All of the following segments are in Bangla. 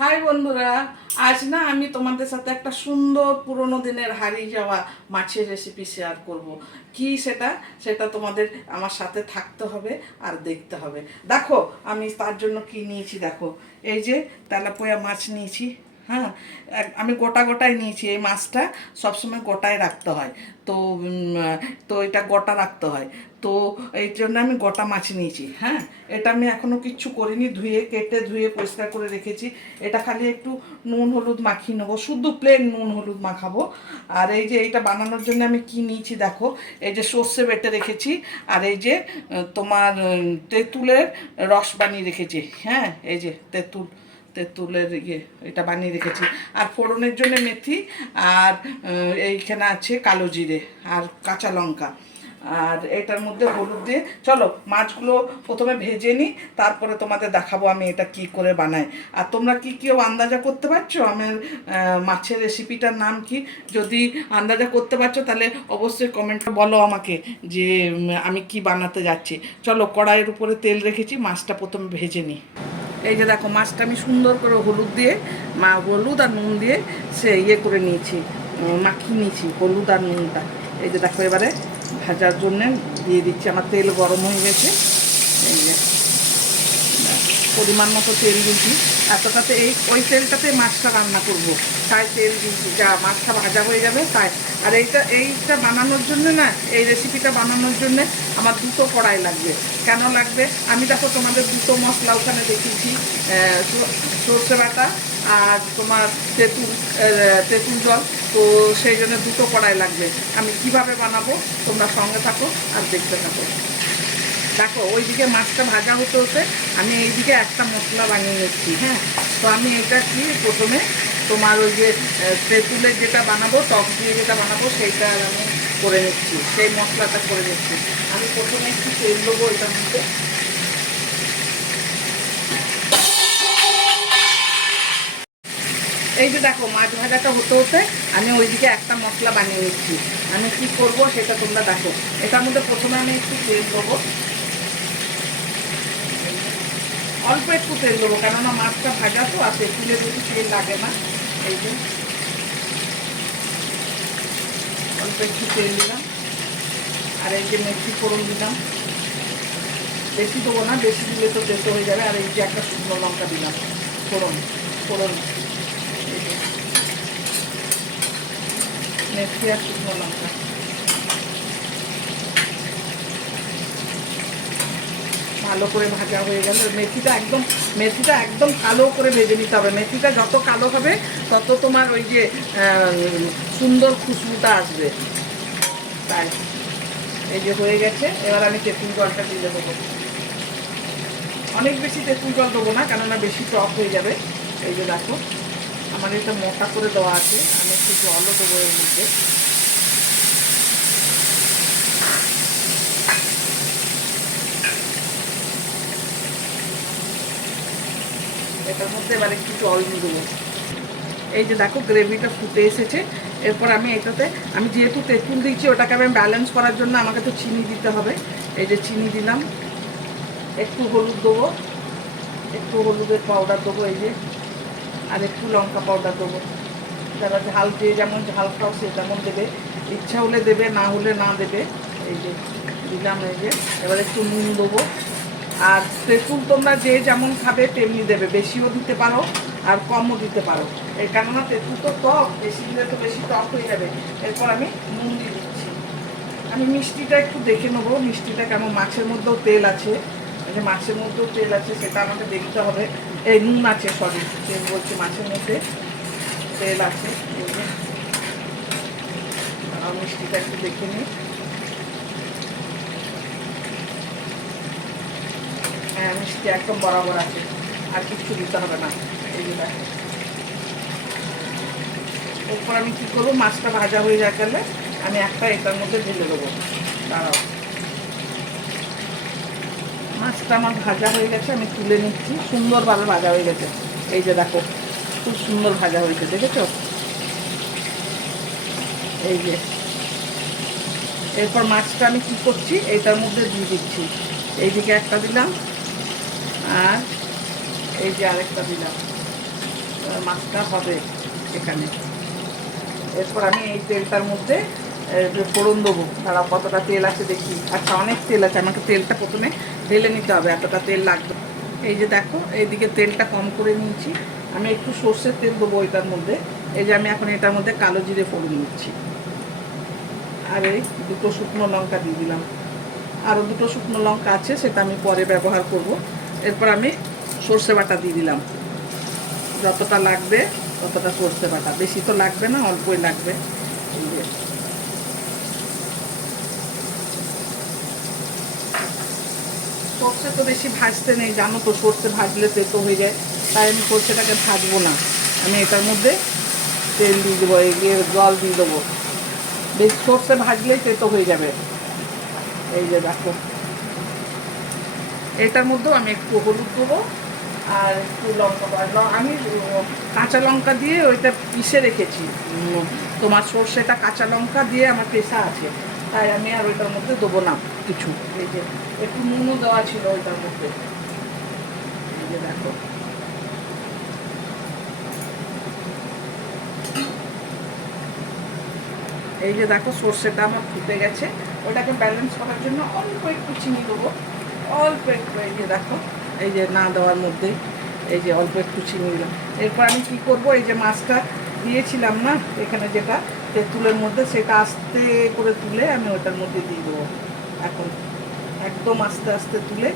হাই বন্ধুরা, আজ না আমি তোমাদের সাথে একটা সুন্দর পুরনো দিনের হারিয়ে যাওয়া মাছের রেসিপি শেয়ার করব। কি সেটা? সেটা তোমাদের আমার সাথে থাকতে হবে আর দেখতে হবে। দেখো, আমি তার জন্য কি নিয়েছি দেখো। এই যে তেলাপোয়া মাছ নিয়েছি। হ্যাঁ আমি গোটা গোটাই নিয়েছি, এই মাছটা সবসময় গোটায় রাখতে হয়। তো তো এটা গোটা রাখতে হয়। তো এই জন্য আমি গোটা মাছ নিয়েছি হ্যাঁ। এটা আমি এখনও কিচ্ছু করিনি, ধুয়ে, কেটে, ধুয়ে, পরিষ্কার করে রেখেছি। এটা খালি একটু নুন, হলুদ মাখিয়ে নেব, শুধু প্লেন নুন, হলুদ মাখাবো। আর এই যে এইটা বানানোর জন্য আমি কি নিয়েছি দেখো, এই যে সর্ষে বেটে রেখেছি, আর এই যে, তোমার, তেঁতুলের রস বানিয়ে রেখেছি হ্যাঁ এই যে তেঁতুল। তেঁতুলের ইয়ে এটা বানিয়ে রেখেছি। আর ফোড়নের জন্য মেথি আর এইখানে আছে কালো জিরে আর কাঁচা লঙ্কা। আর এটার মধ্যে হলুদ দিয়ে, চলো মাছগুলো প্রথমে ভেজে নিই, তারপরে তোমাদের দেখাবো আমি এটা কি করে বানাই। আর তোমরা কি কেউ আন্দাজা করতে পারছ? আমার মাছের রেসিপিটার নাম কি? যদি আন্দাজা করতে পারছ, তাহলে অবশ্যই কমেন্টে বলো আমাকে যে আমি কি বানাতে যাচ্ছি। চলো কড়াইয়ের উপরে তেল রেখেছি, মাছটা প্রথমে ভেজে নিই। এই যে দেখো মাছটা আমি সুন্দর করে হলুদ দিয়ে, মা হলুদ আর নুন দিয়ে সে ইয়ে করে নিয়েছি মাখিয়ে নিয়েছি, হলুদ আর নুনটা। এই যে দেখো এবারে ভাজার জন্যে দিয়ে দিচ্ছি, আমার তেল গরম হয়ে গেছে। এই যে, পরিমাণ মতো তেল দিচ্ছি এতটাতে এই ওই তেলটাতে মাছটা রান্না করব। তাই তেল যা মাছটা ভাজা হয়ে যাবে তাই। আর এইটা এইটা বানানোর জন্য না, এই রেসিপিটা বানানোর জন্য আমার দুটো কড়াই লাগবে। কেন লাগবে? আমি দেখো তোমাদের দুটো মশলা ওখানে সর- সর্ষে বাটা আর তোমার তেঁতুল তেঁতুল জল। তো সেই জন্য দুটো কড়াই লাগবে। আমি কীভাবে বানাবো তোমরা সঙ্গে থাকো আর দেখতে থাকো। দেখো, ওইদিকে মাছটা ভাজা হতে হতে আমি এইদিকে একটা মশলা বানিয়ে নিচ্ছি হ্যাঁ? তো আমি এটা কি প্রথমে তোমার ওই যে তেঁতুলের যেটা বানাবো, টক দিয়ে যেটা বানাবো, সেইটা আমি করে নিচ্ছি, সেই মশলাটা করে নিচ্ছি। আমি প্রথমে একটু তেল দেবো এটার মধ্যে। এই যে দেখো, মাছ ভাজাটা হতে হতে আমি ওইদিকে একটা মশলা বানিয়ে নিচ্ছি। আমি কি করব সেটা তোমরা দেখো। এটার মধ্যে প্রথমে আমি একটু তেল দেবো। অল্প একটু তেল দেবো, কেননা মাছটা ভাজা তো আর তেঁতুলে বেশি তেল লাগে না, এই যে। অল্প একটু তেল দিলাম, আর এই যে মেথি ফোড়ন দিলাম। বেশি দেবো না, বেশি দিলে তো তেতো হয়ে যাবে, আর এই যে একটা শুকনো লঙ্কা দিলাম, ফোড়ন ফোড়ন। মেথি আর শুকনো লঙ্কা। ভালো করে ভাজা হয়ে গেল। মেথিটা একদম মেথিটা একদম কালো করে ভেজে নিতে হবে। মেথিটা যত কালো হবে, তত তোমার ওই যে সুন্দর খুশবুটা আসবে। তাই। এই যে হয়ে গেছে। এবার আমি তেঁতুল জলটা দিয়ে দেবো। অনেক বেশি তেঁতুল জল দেবো না, কেননা বেশি টক হয়ে যাবে। এই যে দেখো, আমার এটা মোটা করে দেওয়া আছে। আমি একটু জলও দেবো এর মধ্যে। এটার মধ্যে এবার একটু জল দিয়ে দেবো। এই যে দেখো গ্রেভিটা ফুটে এসেছে। এরপর আমি এটাতে, আমি যেহেতু তেঁতুল দিচ্ছি ওটাকে আমি ব্যালেন্স করার জন্য আমাকে তো চিনি দিতে হবে। এই যে চিনি দিলাম। একটু হলুদ দেবো। একটু হলুদের পাউডার দেবো এই যে। আর একটু লঙ্কা পাউডার দেবো। যারা ঝাল, যে যেমন ঝাল খাও সে তেমন দেবে। ইচ্ছা হলে দেবে, না হলে না দেবে। এই যে দিলাম এই যে। এবার একটু নুন দেবো। আর তেঁতুল তোমরা যে যেমন খাবে, তেমনি দেবে। বেশিও দিতে পারো আর কমও দিতে পারো। এই কেননা তেঁতুল তো টক, বেশি দিলে তো বেশি টক হয়ে যাবে। এরপর আমি নুন দিয়ে দিচ্ছি। আমি মিষ্টিটা একটু দেখে নেব, মিষ্টিটা কেমন? মাছের মধ্যেও তেল আছে। যে মাছের মধ্যেও তেল আছে, সেটা আমাকে দেখতে হবে। এই নুন আছে, সরি তেল বলছি মাছের মধ্যে তেল আছে। মিষ্টিটা একটু দেখে নিই। হ্যাঁ মিষ্টি একদম বরাবর আছে। আর কিচ্ছু দিতে হবে না। এই যে এরপর আমি কী করব? মাছটা ভাজা হয়ে গেলে আমি একটা এটার মধ্যে ঢেলে দেবো। দাঁড়াও। মাছটা আমার ভাজা হয়ে গেছে, আমি তুলে নিচ্ছি। সুন্দরভাবে ভাজা হয়ে গেছে। এই যে দেখো, খুব সুন্দর ভাজা হয়েছে, দেখেছ? এই যে। এরপর মাছটা আমি কি করছি? এইটার মধ্যে দিয়ে দিচ্ছি। এইদিকে একটা দিলাম। আর এই যে আরেকটা দিলাম। মাছটা হবে এখানে। এরপর আমি এই তেলটার মধ্যে ফোড়ন দেবো। তারা কতটা তেল আছে দেখি। আচ্ছা অনেক তেল আছে। আমাকে তেলটা প্রথমে ঢেলে নিতে হবে, এতটা তেল লাগবে। এই যে দেখো, এইদিকে তেলটা কম করে নিয়েছি। আমি একটু সর্ষের তেল দেবো এটার মধ্যে। এই যে আমি এখন এটার মধ্যে কালো জিরে ফোড়ন নিচ্ছি আর এই দুটো শুকনো লঙ্কা দিয়ে দিলাম। আরও দুটো শুকনো লঙ্কা আছে, সেটা আমি পরে ব্যবহার করব। এরপর আমি সর্ষে বাটা দিয়ে দিলাম। যতটা লাগবে, ততটা সর্ষে বাটা। বেশি তো লাগবে না, অল্পই লাগবে। সর্ষে তো বেশি ভাজতে নেই, জানো তো, সর্ষে ভাজলে তেতো হয়ে যায়। তাই আমি সর্ষেটাকে ভাজবো না। আমি এটার মধ্যে তেল দিয়ে দেবো, এই দিয়ে জল দিয়ে দেবো। বেশ সর্ষে ভাজলেই তেতো হয়ে যাবে। এই যে দেখো। এটার মধ্যেও আমি একটু হলুদ দেবো আর একটু লঙ্কা আমি কাঁচা লঙ্কা দিয়ে ওইটা পিষে রেখেছি। তোমার সর্ষেটা কাঁচা লঙ্কা দিয়ে আমার পেশা আছে। তাই আমি আর ওইটার মধ্যে দেবো না কিছু। এই যে, একটু নুনও দেওয়া ছিল ওইটার মধ্যে। এই যে দেখো। এই যে দেখো সর্ষেটা আমার ফুটে গেছে। ওটাকে ব্যালেন্স করার জন্য অল্প একটু চিনি দেবো। অল্প একটু, এই যে দেখো, এই যে না দেওয়ার মধ্যেই এই যে অল্প একটু চিনি দিলাম। এরপর আমি কি করব, এই যে মাছটা দিয়েছিলাম না, এখানে যেটা তেঁতুলের মধ্যে, সেটা আস্তে করে তুলে আমি ওটার মধ্যে দিয়ে দেবো। এখন একদম আস্তে আস্তে তুলে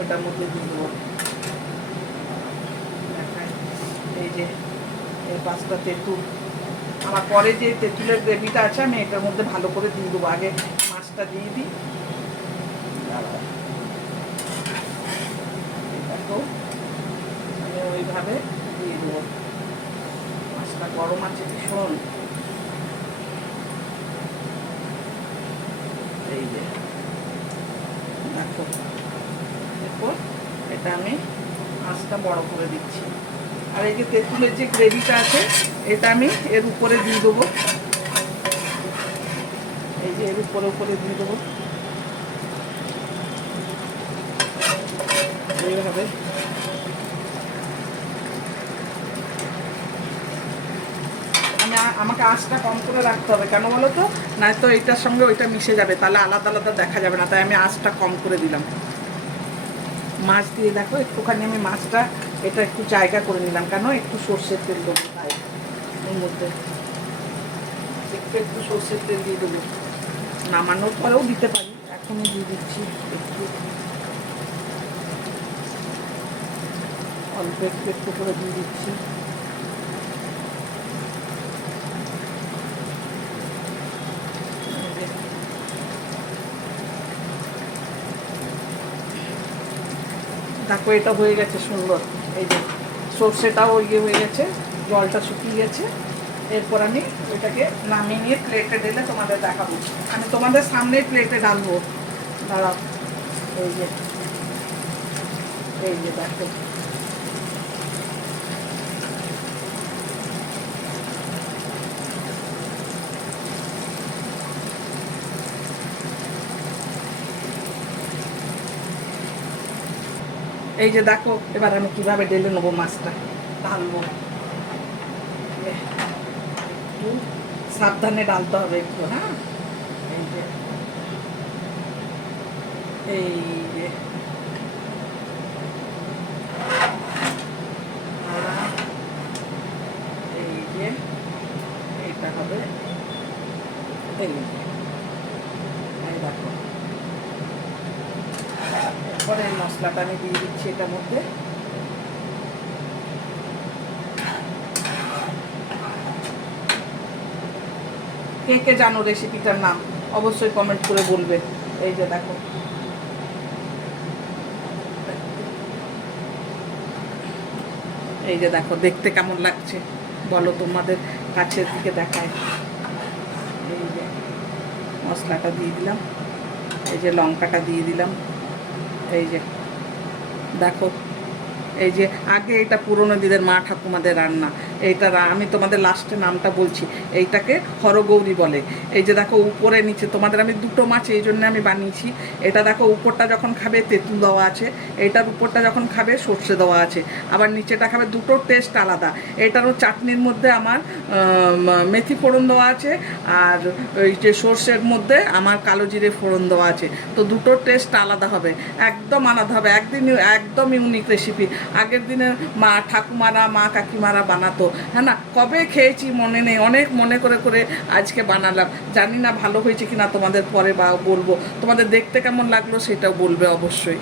ওটার মধ্যে দিয়ে দেবো। এই যে, এই পাঁচটা তেঁতুল। আমার পরে যে তেঁতুলের গ্রেভিটা আছে, আমি এটার মধ্যে ভালো করে দিয়ে দেবো। আগে মাছটা দিয়ে দিই দাঁড়াও। এই দেখো আমি ওইভাবে দিয়ে দেবো মাছটা গরম আছে ভীষণ এই যে দেখো এরপর এটা আমি মাছটা বড় করে দিচ্ছি। আর এই যে তেঁতুলের যে গ্রেভিটা আছে, এটা আমি এর উপরে দিয়ে দেবো। এই যে এর উপরে উপরে দিয়ে দেবো। এইভাবে। আমি আমাকে আঁচটা কম করে রাখতে হবে। কেন বলো তো? নয়তো এইটার সঙ্গে ওইটা মিশে যাবে, তাহলে আলাদা আলাদা দেখা যাবে না, তাই আমি আঁচটা কম করে দিলাম। মাছ দিয়ে দেখো, একটুখানি আমি মাছটা এটা একটু জায়গা করে নিলাম। কেন? একটু সর্ষের তেল দেবো তাই, এর মধ্যে। একটু একটু সর্ষের তেল দিয়ে দেবো। নামানোর পরেও দিতে পারি এখনও দিয়ে দিচ্ছি একটু। অল্প একটু একটু করে দিয়ে দিচ্ছি। দেখো এটা হয়ে গেছে সুন্দর। এই যে সর্ষেটাও ইয়ে হয়ে গেছে, জলটা শুকিয়ে গেছে। এরপর আমি ওইটাকে নামিয়ে নিয়ে প্লেটে ঢেলে তোমাদের দেখাবো। আমি তোমাদের সামনেই প্লেটে ডালবো দাঁড়াও। এই যে এই যে দেখো। এই যে দেখো এবার আমি কীভাবে ঢেলে নেব মাছটা? ঢালবো। সাবধানে ডালতে হবে একটু হ্যাঁ? এই যে এই যে। আর এই যে এইটা হবে এই দেখো এরপরে এই মশলাটা আমি দিয়ে দিচ্ছি এটার মধ্যে। কে কে জানো রেসিপিটার নাম? অবশ্যই কমেন্ট করে বলবে। এই যে দেখো। এই যে দেখো, দেখতে কেমন লাগছে? বলো তোমাদের কাছের দিকে দেখায়। এই যে মশলাটা দিয়ে দিলাম। এই যে লঙ্কাটা দিয়ে দিলাম। এই যে দেখো এই যে আগে এটা পুরনো দিদের মা ঠাকুমাদের রান্না। এইটা আমি তোমাদের লাস্টে নামটা বলছি, এইটাকে হরগৌরী বলে। এই যে দেখো উপরে নিচে, তোমাদের আমি দুটো মাছ এই জন্য আমি বানিয়েছি। এটা দেখো উপরটা যখন খাবে তেঁতুল দেওয়া আছে, এইটার উপরটা যখন খাবে সর্ষে দেওয়া আছে। আবার নিচেটা খাবে দুটো টেস্ট আলাদা। এটারও চাটনির মধ্যে আমার মেথি ফোড়ন দেওয়া আছে, আর ওই যে সর্ষের মধ্যে আমার কালো জিরে ফোড়ন দেওয়া আছে। তো দুটো টেস্ট আলাদা হবে, একদম আলাদা হবে, একদিন, একদম ইউনিক রেসিপি আগের দিনে মা ঠাকুমারা, মা কাকিমারা বানাতো হ্যাঁ না, কবে খেয়েছি মনে নেই, অনেক মনে করে করে আজকে বানালাম। জানি না ভালো হয়েছে কিনা তোমাদের পরে বা বলব। তোমাদের দেখতে কেমন লাগল সেটাও বলবে অবশ্যই।